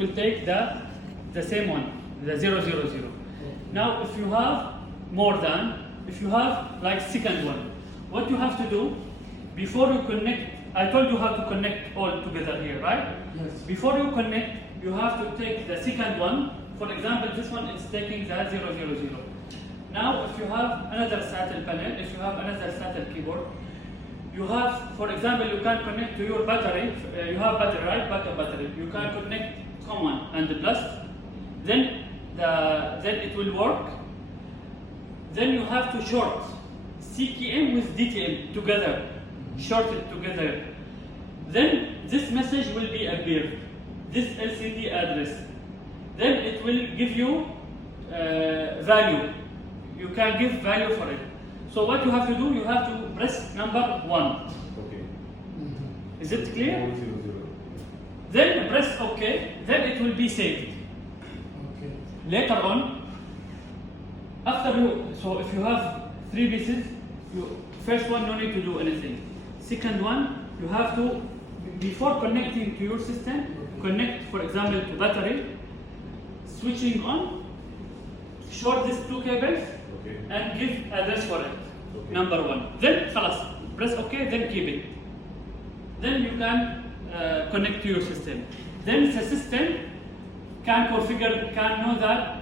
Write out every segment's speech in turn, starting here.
will take the same one, the 000. Now, if you have more than, if you have like second one, what you have to do before you connect, I told you how to connect all together here, right? Yes. Before you connect, you have to take the second one. For example, this one is taking the 000. Now, if you have another Satel panel, if you have another Satel keyboard, you have, for example, you can connect to your battery. You have battery, right? Backup battery. You can connect common and the plus. Then it will work. Then you have to short CKM with DTM together. Short it together. Then this message will be appear. This LCD address. Then it will give you value. You can give value for it. So what you have to do, you have to press number 1. Okay. Is it clear? 100. Then press OK. Then it will be saved. Okay. Later on, after you, so if you have 3 pieces, first one no need to do anything. Second one, you have to, before connecting to your system, connect, for example, to battery, switching on, short these 2 cables, Okay. and give address for it. Okay. Number 1. Then خلاص, press OK, then keep it. Then you can connect to your system. Then the system can configure, can know that,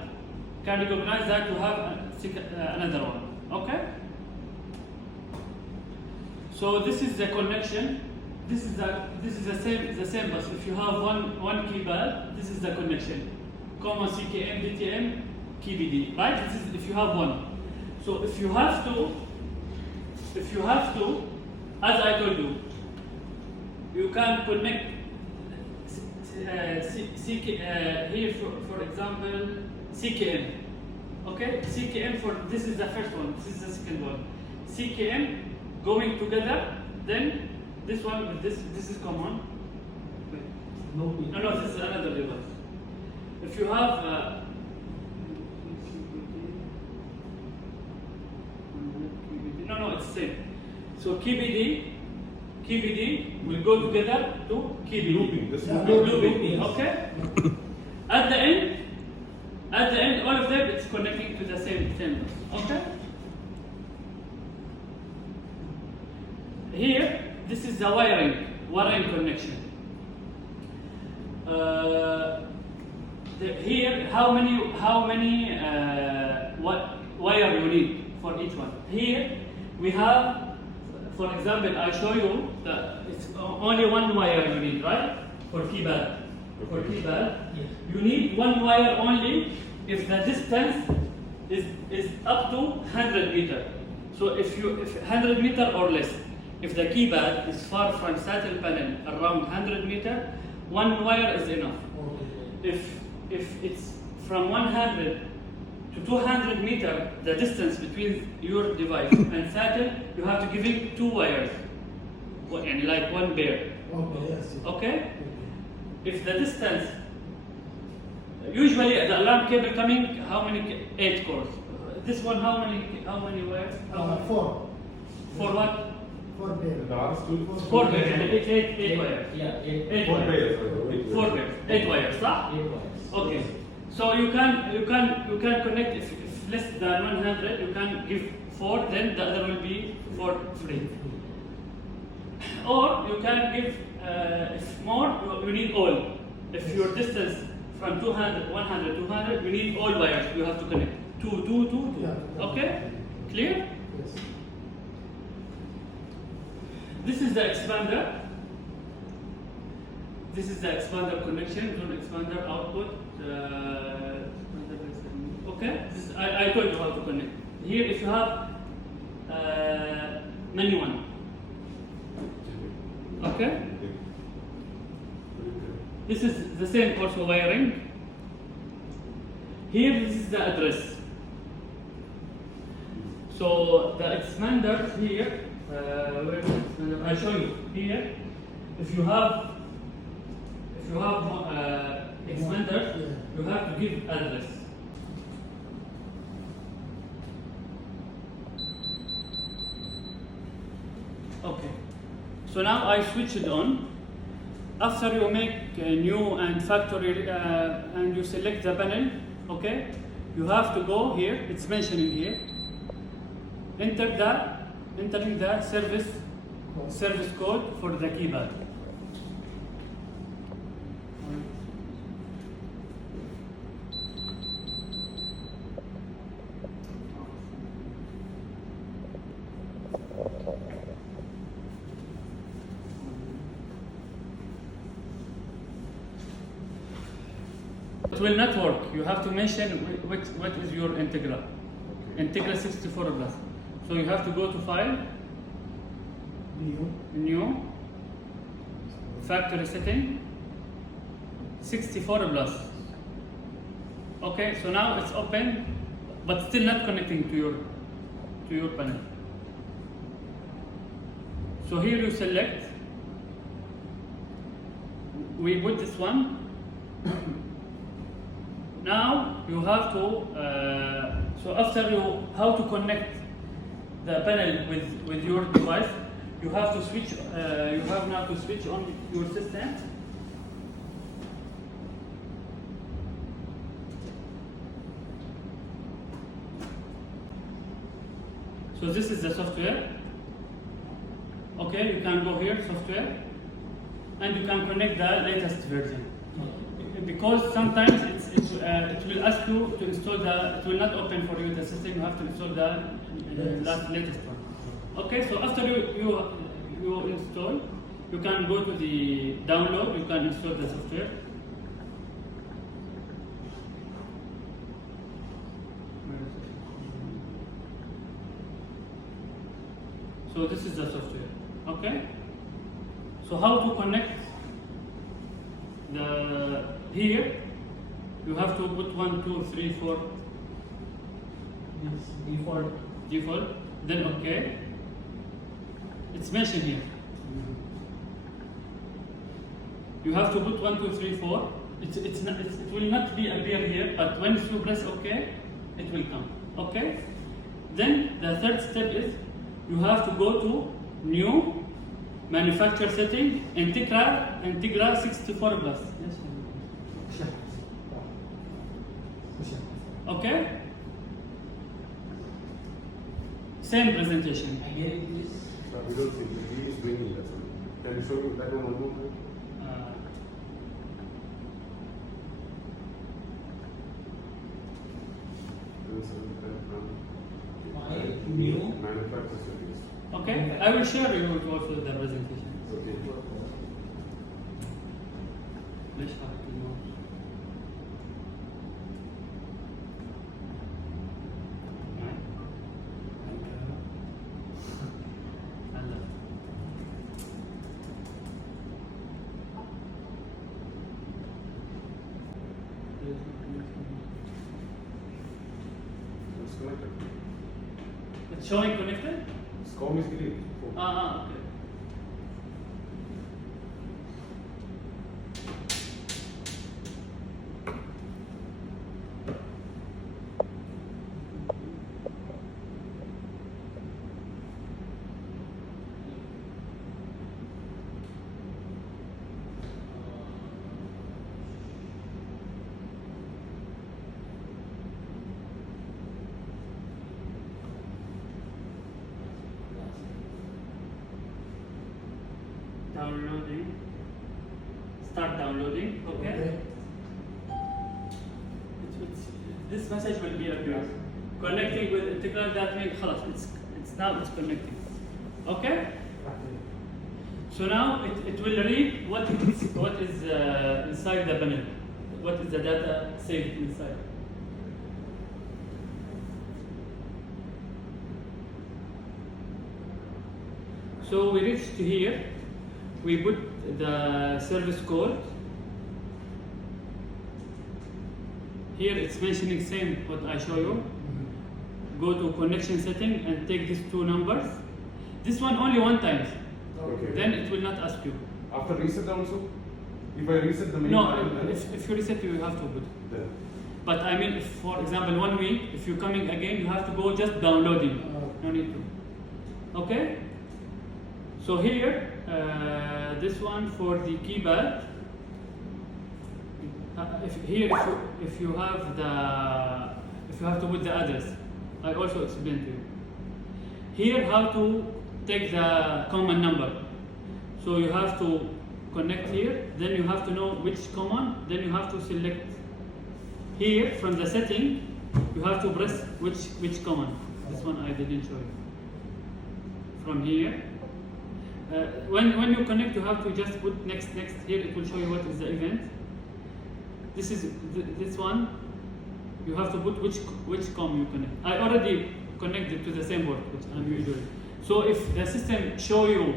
can recognize that you have another one. Okay? So this is the connection. This is the same bus. If you have one keypad, this is the connection. Common CKM, DTM, KBD, right? This is if you have one. So if you have to, as I told you, you can connect here for example CKM. Okay, CKM for this is the first one. This is the second one. CKM going together. Then this one with this is common. No. No, this is another device. If you have no, it's same. So KBD will go together to KBD. Looping. This Yeah, looping. Looping, okay? At the end, all of them it's connecting to the same bus. Okay? Here, this is the wiring connection. Here, how many wire you need for each one? Here, we have, for example, I show you that it's only one wire you need, right? For keypad. For keypad, you need one wire only if the distance is up to 100 meter. So if 100 meter or less, if the keypad is far from Satel panel around 100 meter, one wire is enough. If it's from 100 to 200 meter, the distance between your device and Satel, you have to give it 2 wires, and like one pair. Okay, yes. Okay? If the distance, usually the alarm cable coming, how many? 8 cores. This one, how many wires? 4. For what? 4 pairs. The R is 2 4 pairs. يعني 8 wires. Yeah, 8 4 wires. pairs. 4 pairs. 8 wires, صح? 8 wires. Okay. So you can connect if less than 100, you can give 4, then the other will be for free. Or you can give if more, you need all. If your distance from 200, 100, 200, you need all wires. You have to connect 2, 2, 2, 2. Yeah. Okay? Clear? Yes. This is the expander. This is the expander connection, zone expander output. Okay? I told you how to connect. Here, if you have many one. Okay? This is the same also wiring. Here, this is the address. So the expander here, where is the expander? I'll show you here. If you have expander, you have to give address. Okay. So now I switch it on. after you make a new and factory and you select the panel, okay, you have to go here. It's mentioning here. Entering the service code for the keypad. It will not work. You have to mention what is your Integra. Integra 64 plus. So you have to go to File, New, Factory Setting, 64 plus. Okay, so now it's open, but still not connecting to your panel. So here you select. We put this one. Now you have to. So after you how to connect the panel with your device, you have to switch. You have now to switch on your system. So this is the software. Okay, you can go here, software, and you can connect the latest version. Because sometimes it will ask you to install it will not open for you the system, you have to install the latest one. Okay, so after you install, you can go to the download, you can install the software. So this is the software, okay? So how to connect here, you have to put 1, 2, 3, 4. Yes, Default, then okay. It's mentioned here. You have to put 1, 2, 3, 4. It will not be appear here, but when you press OK, it will come. Okay? Then the third step is you have to go to New, Manufacturer Setting, Integra 64 plus. Yes. Okay? Same presentation. Again, this. We don't see. He is doing it. Can you show me that one more? New. Manufacturer settings. Okay? I will share you also the presentation. Okay. ليش حاطط الماوس؟ هلا. It's connected. It's showing connected? SCOM is green. Okay. Downloading. Start downloading. Okay. This message will be appeared. Connecting with Integra, that means it's now it's connecting. Okay. So now it will read what is inside the panel. What is the data saved inside. So we reached here. We put the service code. Here it's mentioning same what I show you. Go to connection setting and take these two numbers. This one only one time. Okay. Then it will not ask you. After reset also? If I reset the main No, panel, if you reset you have to put. then. But I mean, if, for example, 1 week, if you're coming again, you have to go just downloading. No need to. Okay? So here, this one for the keypad. If you have to put the address, I also explained to you. Here, how to take the common number. So you have to connect here, then you have to know which common, then you have to select here from the setting. You have to press which command. This one I didn't show you. From here, when you connect, you have to just put next. Here it will show you what is the event. This is this one. You have to put which com you connect. I already connected to the same port, which I'm usually. So if the system show you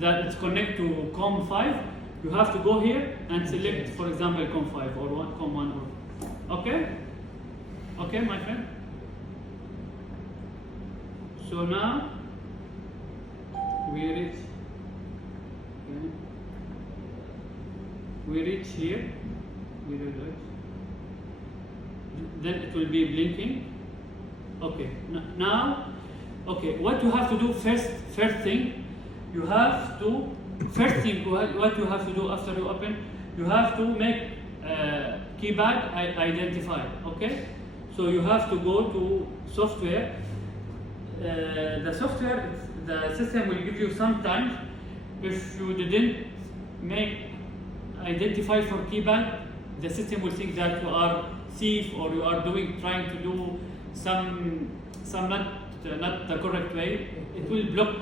that it's connect to com 5, you have to go here and select, for example, com 5 or com 1 or. Okay. Okay, my friend. So now we reach. Okay. We reach here. We do that. Then it will be blinking. Okay. Now, okay. What you have to do first thing, you have to what you have to do after you open, you have to make keypad identified. Okay. So you have to go to software. The software, the system will give you sometimes if you didn't make identify for keypad, the system will think that you are thief or you are trying to do some not the correct way. It will block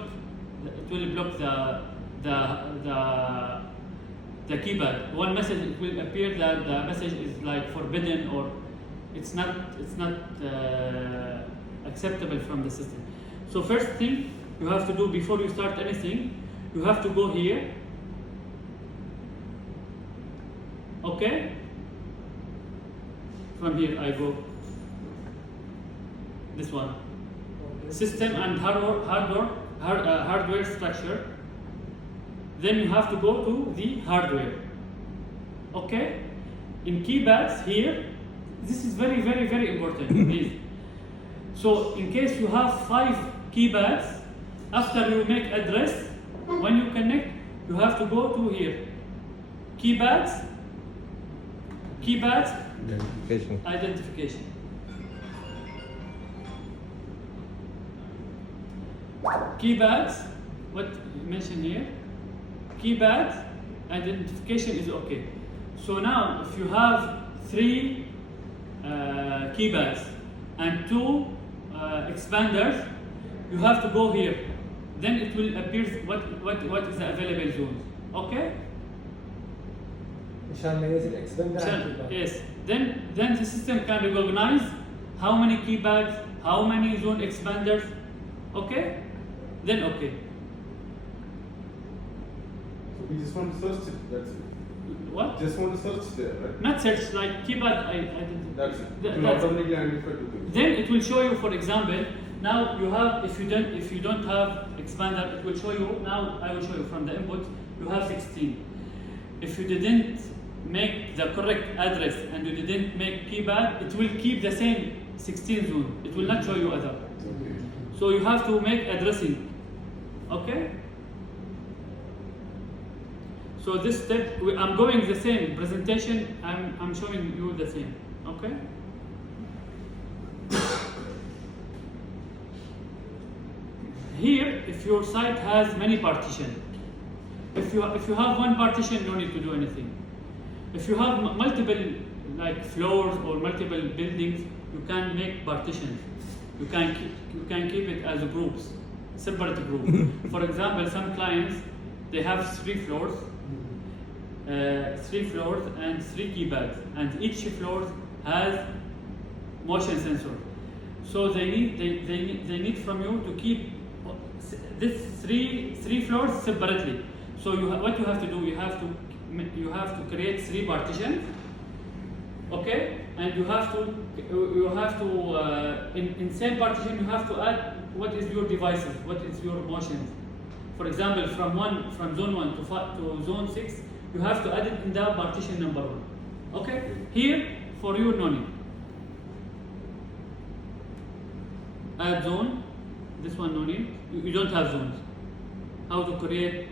the keypad. One message it will appear that the message is like forbidden or it's not acceptable from the system. So first thing you have to do before you start anything, you have to go here. Okay. From here I go. This one. System and hardware structure. Then you have to go to the hardware. Okay. In keypads here. This is very, very, very important, please. So, in case you have 5 keypads, after you make address, when you connect, you have to go to here. Keypads, identification. Keypads, what you mentioned here, keypads, identification is okay. So now, if you have 3 keypads and 2 expanders, you have to go here. Then it will appear what is the available zones. Okay? Yes. Then the system can recognize how many keypads, how many zone expanders. Okay? Then okay. So we just want to search it, that's it. What? Just want to search there, right? Not search, like keypad identity. That's it. It will That's it. automatically identify two things. Then it will show you, for example, now you have, if you don't have expander, it will show you, now I will show you from the input, you have 16. If you didn't make the correct address and you didn't make keypad, it will keep the same 16 zone. It will not show you other. Okay. So you have to make addressing. Okay? So this step, I'm going the same presentation, I'm showing you the same. Okay? Here, if your site has many partitions, if you have one partition, no need to do anything. If you have multiple like floors or multiple buildings, you can make partitions. You can keep it as groups, separate group. For example, some clients they have 3 floors, 3 floors and 3 keypads, and each floor has motion sensor. So they need from you to keep this three floors separately. So what you have to do, you have to create 3 partitions, okay? And you have to in same partition you have to add what is your devices, what is your motions. For example, from zone 1 to zone 6, you have to add it in the partition number 1. Okay? Here for you no need. Add zone. This one no need. You don't have zones. how to create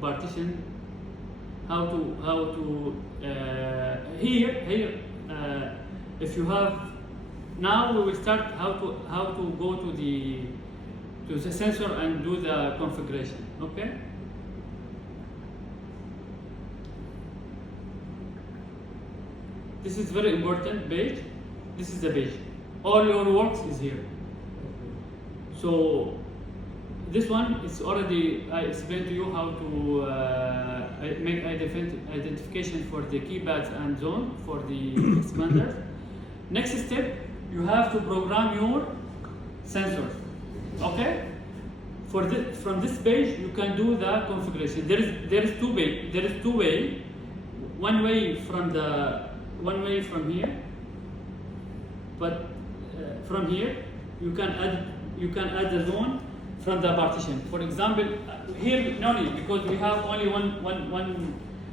partition, how to here if you have, now we will start how to go to the sensor and do the configuration. Okay. This is very important page. This is the page. All your works is here. So this one is already, I explained to you how to make identification for the keypads and zone for the expanders. Next step, you have to program your sensors. Okay? From this page, you can do the configuration. There is two way. There is two way. One way from here, but from here you can add the zone from the partition. For example, here no need because we have only one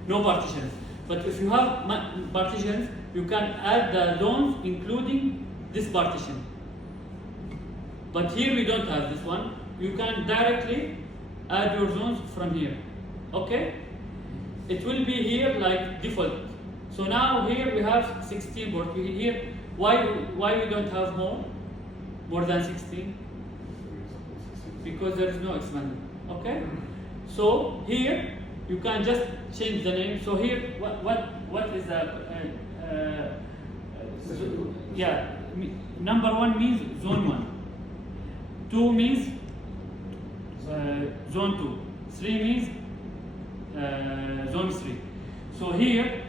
no partitions. But if you have partitions, you can add the zones including this partition. But here we don't have this one. You can directly add your zones from here. Okay? It will be here like default. So now here we have 16 board. Here, why we don't have more than 16? Because there is no expander. Okay? So here you can just change the name. So here, what is the yeah? Number 1 means zone 1. 2 means zone 2. 3 means zone 3. So here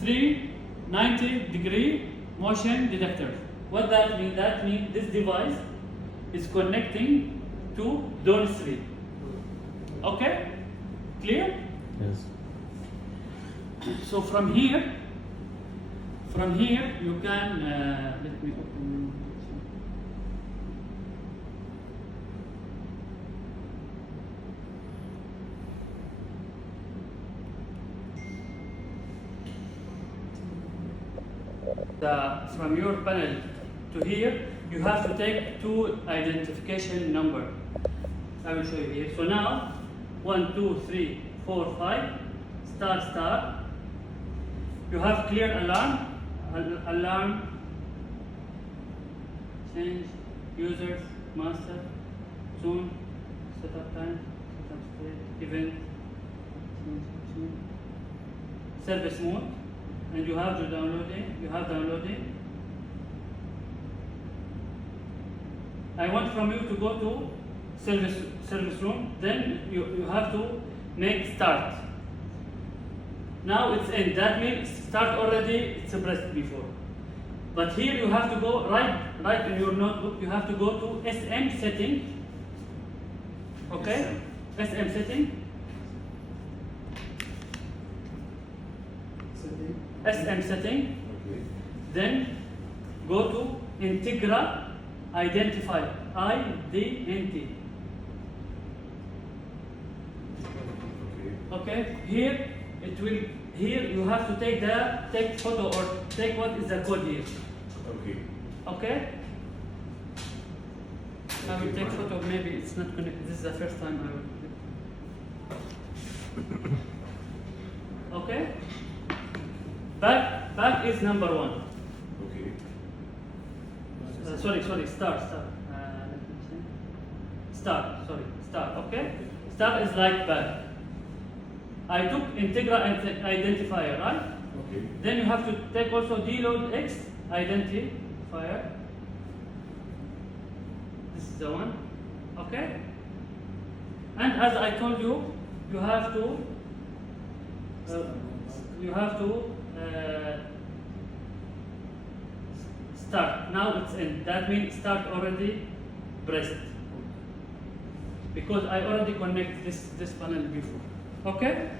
390-degree motion detector. What that means? That means this device is connecting to zone 3. Okay? Clear? Yes. So from here you can let me open. From your panel to here, you have to take 2 identification number. I will show you here. So now, 1, 2, 3, 4, 5, start. You have clear alarm, change, users, master, zone, setup time, setup state, event, change, service mode. And you have downloading. I want from you to go to service room. Then you have to make start. Now it's in. That means start already expressed before. But here you have to go right in your notebook. You have to go to SM setting. Okay? SM setting. SM setting, Okay. then go to Integra Identifier, IDNT. Okay. Okay, here you have to take photo or take what is the code here. Okay. Okay? I will take photo, maybe it's not connected. This is the first time I will. Okay? Back is number 1. Okay. Sorry, start. Start, okay? Start is like back. I took Integra identifier, right? Okay. Then you have to take also deload X identifier. This is the one, okay? And as I told you, you have to start. Now it's in. That means start already pressed. Because I already connect this panel before. Okay?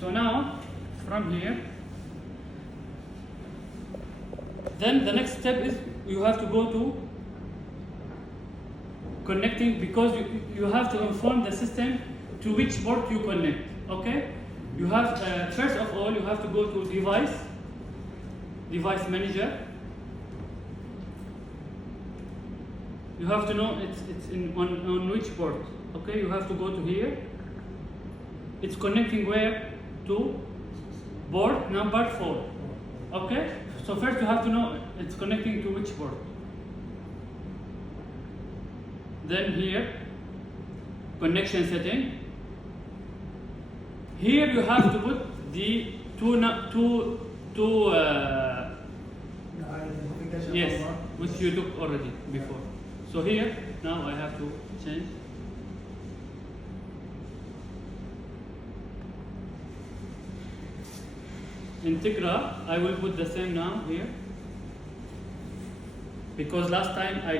So now from here, then the next step is you have to go to connecting, because you have to inform the system to which port you connect. Okay? You have first of all you have to go to device manager. You have to know it's on which port. Okay, you have to go to here. It's connecting where? To board number 4. Okay, so first you have to know it's connecting to which board. Then here, connection setting. Here you have to put the yes, which you took already before. So here, now I have to change. Integra, I will put the same now here. Because last time I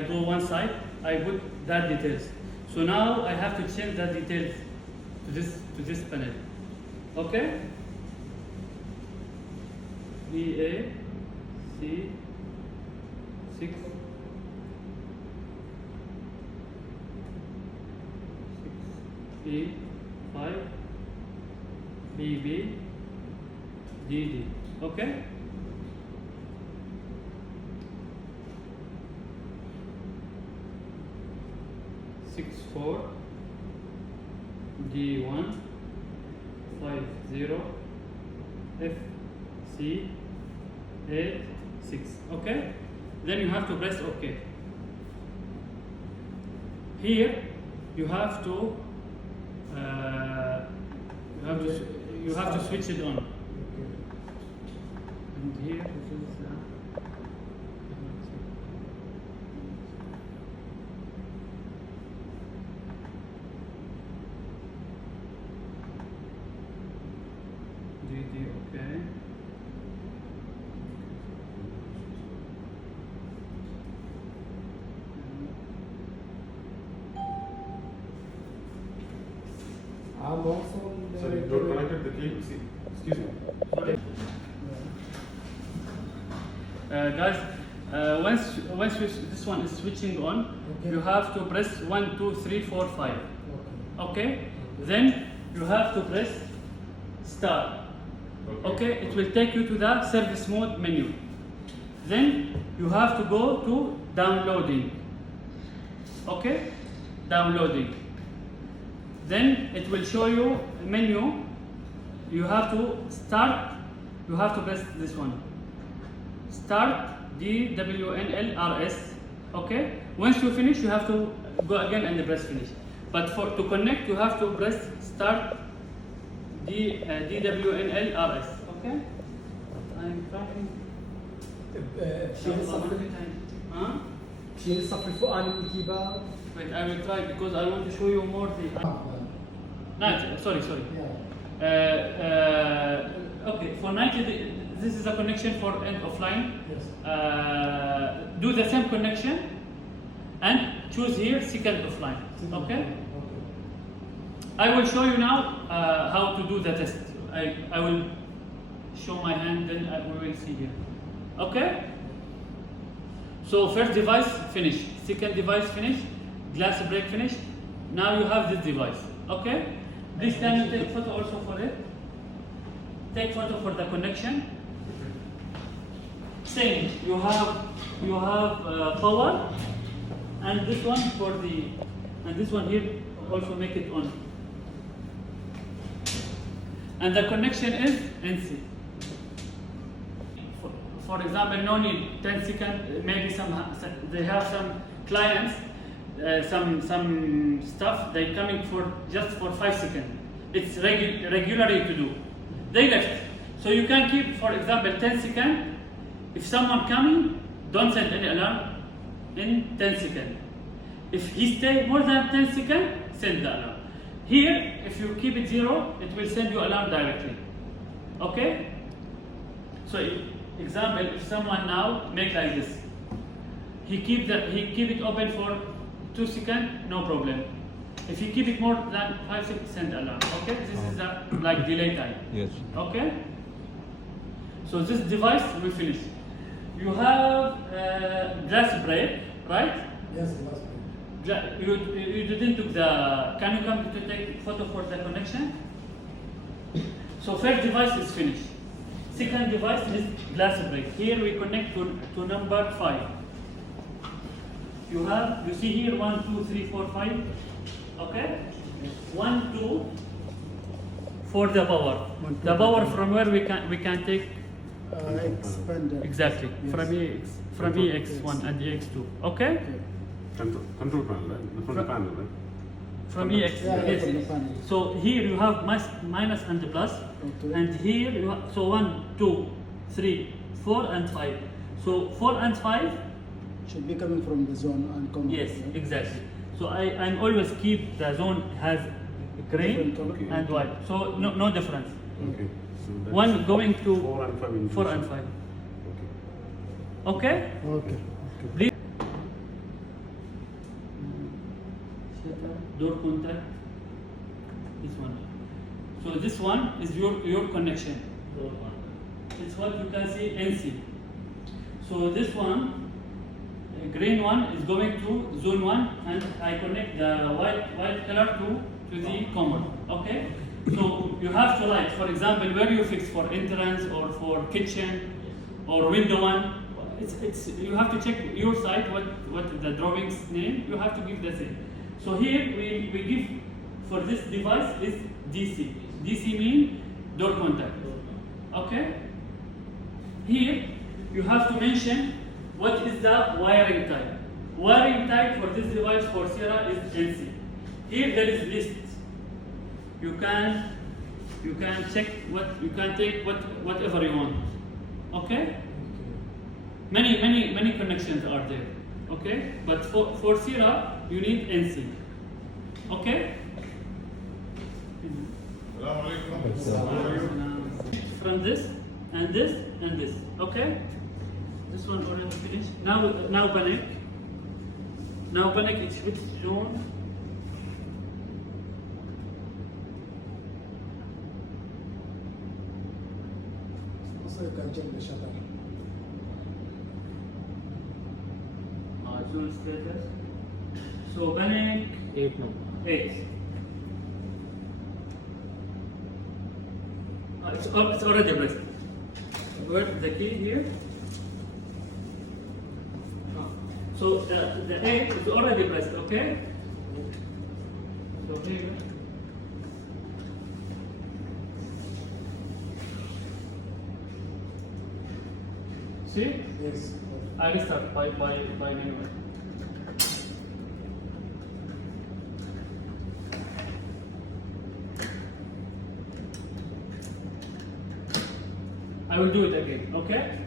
go one side, I put that details. So now I have to change that details to this panel. Okay? VA C 6 E 5 BB DD. Okay? Six 4 D1 50 FC 8 6. Okay? Then you have to press OK. Here you have to switch it on. And here this is DD, okay. I'm also So you don't connected the cable. See, excuse me. Sorry. Guys, once this one is switching on, Okay. you have to press 1, 2, 3, 4, 5. Okay. Okay? Then you have to press start. Okay? It will take you to the service mode menu. Then you have to go to downloading. Okay? Downloading. Then it will show you a menu. You have to start. You have to press this one. Start DWNLRS. Okay? Once you finish, you have to go again and press finish. But to connect, you have to press start DWNLRS. Okay? I'm trying. بشيل الصف Huh? بشيل الصف الفوقاني من الكيبورد. Wait, I will try because I want to show you more the. No, sorry. Okay, for 90, this is a connection for end of line. Yes. Do the same connection and choose here second of line. Okay? I will show you now how to do the test. I will show my hand, then we will see here. Okay? So first device finished, second device finished, glass break finished. Now you have this device. Okay? This time you take photo also for it. Take photo for the connection. Same. You have power, and this one for the, and this one here also make it on. And the connection is NC. For example, no need 10 seconds. Maybe they have some clients, some stuff they coming for just for 5 seconds. It's regularly to do. They left. So you can keep, for example, 10 seconds. If someone coming, don't send any alarm in 10 seconds. If he stay more than 10 seconds, send the alarm. Here, if you keep it 0, it will send you alarm directly. Okay? So, example, if someone now make like this, he keep it open for 2 seconds, no problem. If you keep it more than 5 seconds, send alarm. Okay? This is the like delay time. Yes. Okay? So this device we finish. You have glass break, right? Yes, last one. You didn't took the. Can you come to take photo for the connection? So first device is finished. Second device is glass break. Here we connect to number 5. you see here 1, 2, 3, 4, 5. Okay? 1, 2 for the power. One, two, The power three. from where we can take Expander. exactly Yes. from EX1 and EX2. Okay? Control panel, right? From the panel, right? From EX. Yeah, yes. from the panel. So here you have minus and the plus, Okay. and here you have, so 1, 2, 3, 4, and 5. So 4 and 5. Should be coming from the zone and common. Yes, right? exactly. So I always keep the zone has green Different color. and white. So no difference. Okay. So that's One going to 4 and 5 in 4 and 5. Okay. Okay? Okay. Please. Door contact. This one. So this one is your connection. It's what you can see NC. So this one, green one is going to zone 1, and I connect the white color to the common. Okay? So you have to light, for example, where you fix for entrance or for kitchen or window one. It's you have to check your site what the drawings name. You have to give the same. So here we give for this device is DC. DC mean door contact. Okay? Here you have to mention what is the wiring type. Wiring type for this device for Sierra is NC. Here there is list. You can check you can take whatever you want. Okay? Many connections are there. Okay? But for Sierra you need NC. Okay? From this and this and this. Okay? This one already finished. Now panic. Now panic it's which zone? Also, you can check the shutter. Zone status. So panic 8 no. 8. It's already pressed. Where's the key here? So the 8 is already pressed, okay? So here. See? Yes. I will start by menu. I will do it again, okay?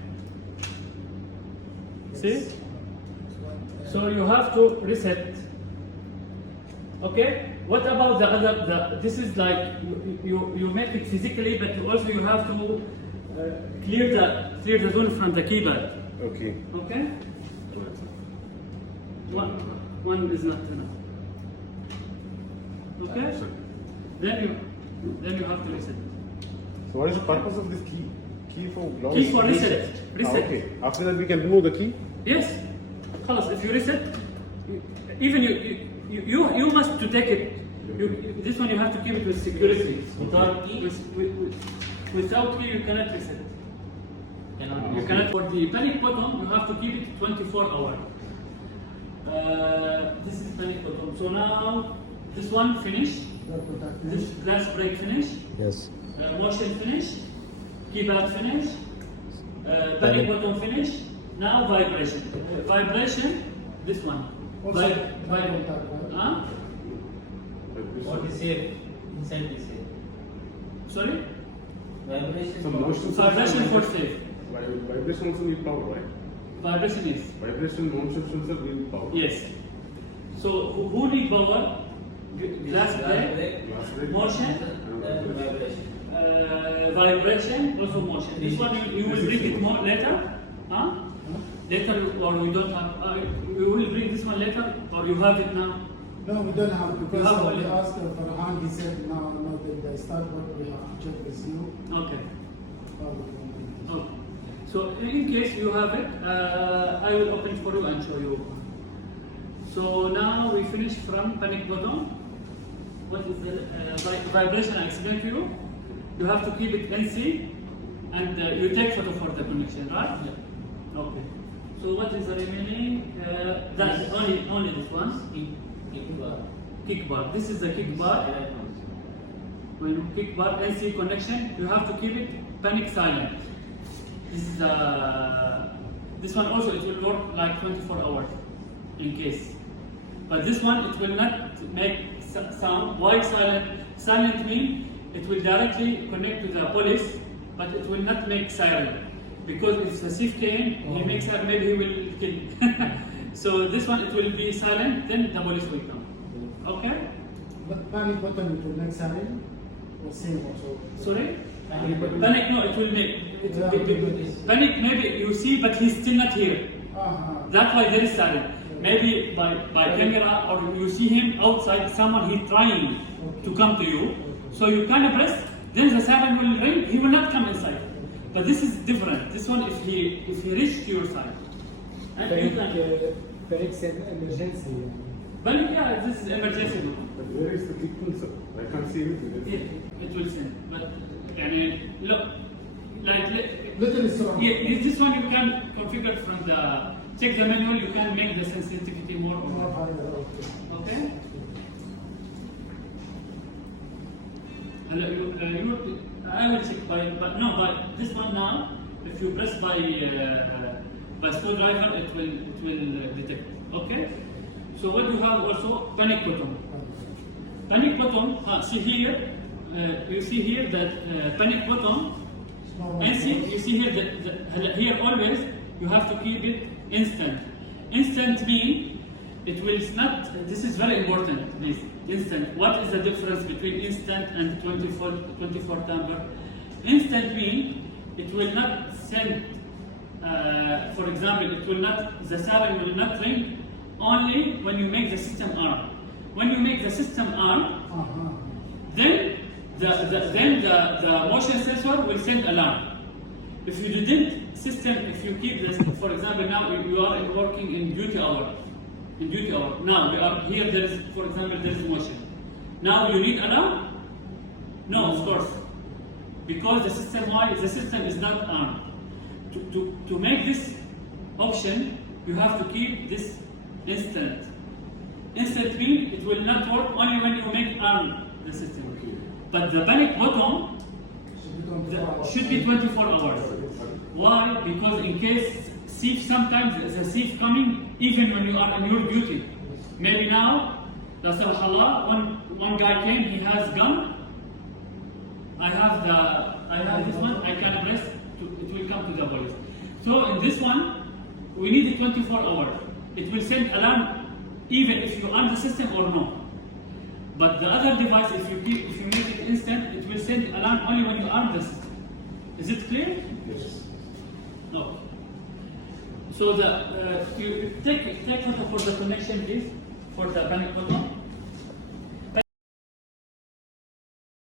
See? So you have to reset. Okay? What about the other? This is like you make it physically, but also you have to clear the zone from the keypad. Okay. Okay? One is not enough. Okay? Then you have to reset. So what is the purpose of this key? Key for long? Key for reset. Reset. Okay. After that we can remove the key? Yes. خلاص, if you reset, even you must to take it. This one you have to keep it with security. Without key? Without key you cannot reset. You cannot. For the panic button, you have to keep it 24 hours. This is panic button. So now this one finish. Door contact This finish. glass break finish. Yes. Motion finish. Keypad finish. Panic button finish. Now vibration. Vibration. This one. Also, Vi- door contact, right? Huh? What is here? Inside this here. Sorry? Vibration. So motion Vibration for safe. Vibration also need power, right? Vibration is. Vibration, motion sensor need power. Yes. So who need power? Glass break, Glass break. motion, Vibration. vibration, also motion. This one you will bring it more later. Huh? Later, or we don't have. We will bring this one later, or you have it now. No, we don't have because You have we only- asked Farhan. He said, no, they start work. We have to check with you. Okay. how we can do this. Okay. So in case you have it, I will open it for you and show you. So now we finish from panic button. What is the vibration I explained to you? You have to keep it NC and you take photo for the connection, right? Yeah. Okay. So what is the remaining? That's only this one. Kick bar. This is the kick bar. When you kick bar NC connection, you have to keep it panic silent. This is this one also, it will work like 24 hours in case. But this one, it will not make sound. Why silent? Silent means it will directly connect to the police, but it will not make siren. Because it's a safety aim, he makes siren, maybe he will kill. So this one, it will be silent, then the police will come. Okay? But panic button, it will make siren. The same also. Sorry? Panic. Panic, no, it will make. Panic, maybe you see, but he's still not here. That's why there is siren. Maybe by camera, or you see him outside, someone he's trying to come to you. So you kind of press, then the siren will ring, he will not come inside. But this is different. This one, if he reaches to your side. And you can, Panic said emergency. panic, yeah, this is emergency. But where is the kick sir? I can't see it. Yeah, it will send. But, I mean, look, like, Little strong. yeah, this one you can configure from the, check the manual, you can make the sensitivity more or More less. higher, okay. Okay? I will check but no, but this one now, if you press by screwdriver, it will detect. Okay? So what you have also, panic button. Panic button, see here, you see here that panic button, and see, you see here that here always you have to keep it instant. Instant means it will not, this is very important, this instant. What is the difference between instant and 24 tamper? Instant means it will not send, for example, it will not, the siren will not ring only when you make the system arm. When you make the system arm, then the motion sensor will send alarm. If you didn't if you keep this, for example, now you are working in duty hour. Now we are here. There is, for example, there is motion. Now you need alarm? No, of course, because the system is not armed. To make this option, you have to keep this instant. Instant means it will not work only when you make arm the system. But the panic button should be 24 hours. Why? Because in case thief, sometimes the thief coming even when you are on your duty. Maybe now, la samhallah, one guy came, he has gun. I have this one, I can press, it will come to the police. So in this one, we need it 24 hours. It will send alarm even if you arm the system or no. But the other device, if you make it instant, it will send alarm only when you arm the system. Is it clear? Yes. No. So you take photo for the connection, please, for the panic button.